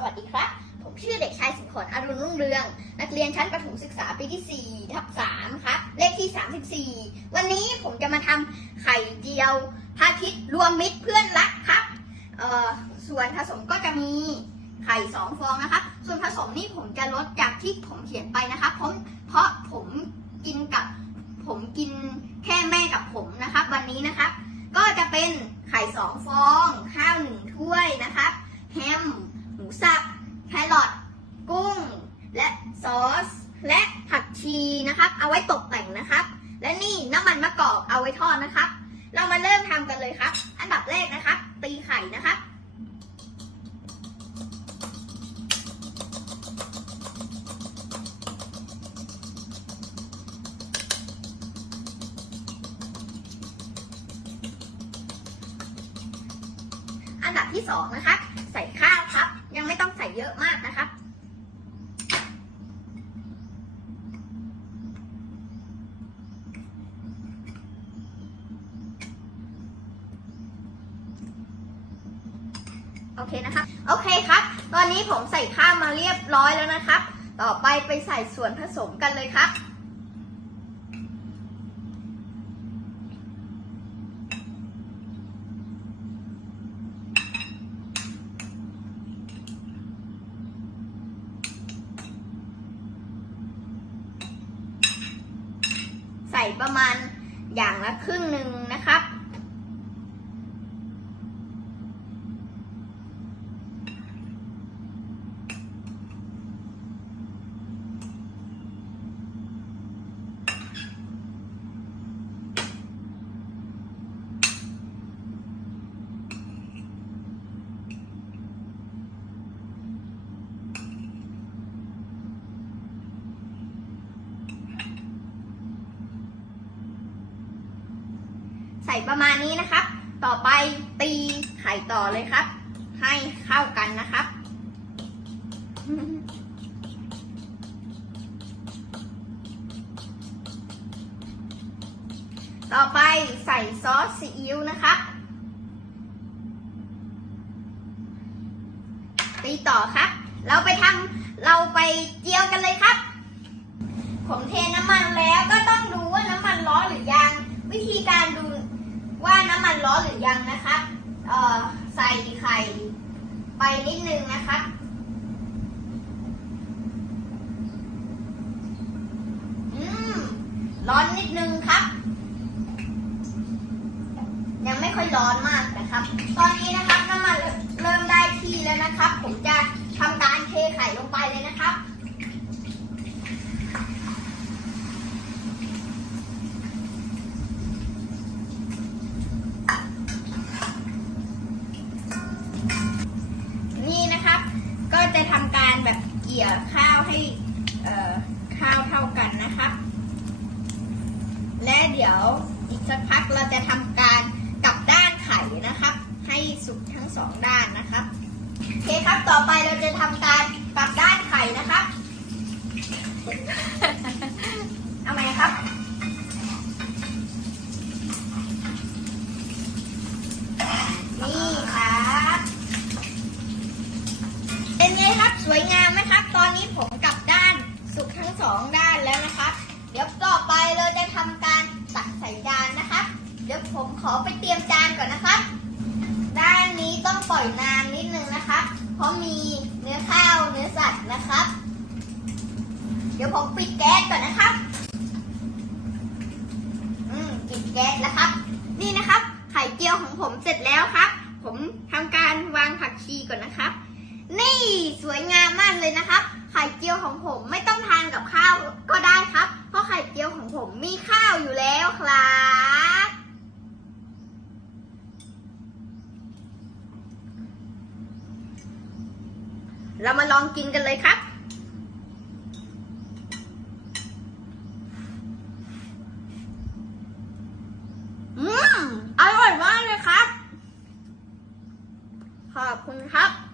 สวัสดีครับ ผมชื่อเด็กชายสิงขนอรุณรุ่งเรือง นักเรียนชั้นประถมศึกษาปีที่4ทับ3ครับ เลขที่ 34 วันนี้ผมจะมาทำไข่เจียวพาทิตรวมมิตรเพื่อนรักครับ ส่วนผสมก็จะมีไข่2ฟองนะครับ ส่วนผสมนี่ผมจะลดจากที่ผมเขียนไปนะครับเพราะเพราะผมกินกับผมกินแค่แม่กับผมนะครับ วันนี้นะครับ ก็จะเป็นไข่สองฟอง ข้าวหนึ่งถ้วยนะครับ แฮม หมูสับ แครอท กุ้ง และซอส และผักชีนะครับ เอาไว้ต กแต่งนะครับ และนี่น้ำมันมะกอกเอาไว้ทอดนะครับ เรามาเริ่มทำกันเลยครับ อันดับแรกนะครับ ตีไข่นะครับอันดับที่สองนะครับใส่ข้าวครับ ยังไม่ต้องใส่เยอะมากนะ โอเคนะครับโอเคครับ ตอนนี้ผมใส่ข้าวมาเรียบร้อยแล้วนะครับ ต่อไปไปใส่ส่วนผสมกันเลยครับใส่ประมาณอย่างละครึ่งหนึ่งนะครับ ใส่ประมาณนี้นะครับ ต่อไปตีไข่ต่อเลยครับ ให้เข้ากันนะครับ ต่อไปใส่ซอสซีอิ๊วนะครับ ตีต่อครับ เราไปทำเราไปเจียวกันเลยครับ ผมเทน้ำมันแล้วก็ต้องดูว่าน้ำมันร้อนหรือยัง วิธีการดู ว่าน้ำมันร้อนหรือยังนะครับเอ่อใส่ไข่ไปนิดนึงนะครับอืมร้อนนิดนึงครับ ยังไม่ค่อยร้อนมากนะครับ ตอนนี้นะครับน้ำมันเริ่มได้ที่แล้วนะครับ ผมจะทำการเทไข่ลงไปเลยนะครับ นี่นะครับ ก็จะทำการ เดี่ยข้าวให้ข้าวเท่ากันนะครับและเดี๋ยวอีกสักพักเราจะทำการกลับด้านไข่นะครับ ให้สุกทั้งสองด้านนะครับโอเคครับต่อไปเราจะทำการกลับด้านไข่นะครับเอาไหมครับนี่ครับเป็นไงครับสวยงามไหมครับ ตอนนี้ผมกลับด้าน สองด้านแล้วนะครับ เดี๋ยวต่อไปเราจะทำการตักใส่จานนะครับ เดี๋ยวผมขอไปเตรียมจานก่อนนะครับ ด้านนี้ต้องปล่อยนานนิดนึงนะครับ เพราะมีเนื้อข้าวเนื้อสัตว์นะครับ เดี๋ยวผมปิดแก๊สก่อนนะครับ อืมปิดแก๊สแล้วครับ นี่นะครับ ไข่เจียวของผมเสร็จแล้วครับ ผมทำการวางผักชีก่อนนะครับ นี่สวยงามมากเลยนะครับ ไข่เจียวของผมไม่ ผมมีข้าวอยู่แล้วครับ เรามาลองกินกันเลยครับ อืม อร่อยมากเลยครับ ขอบคุณครับ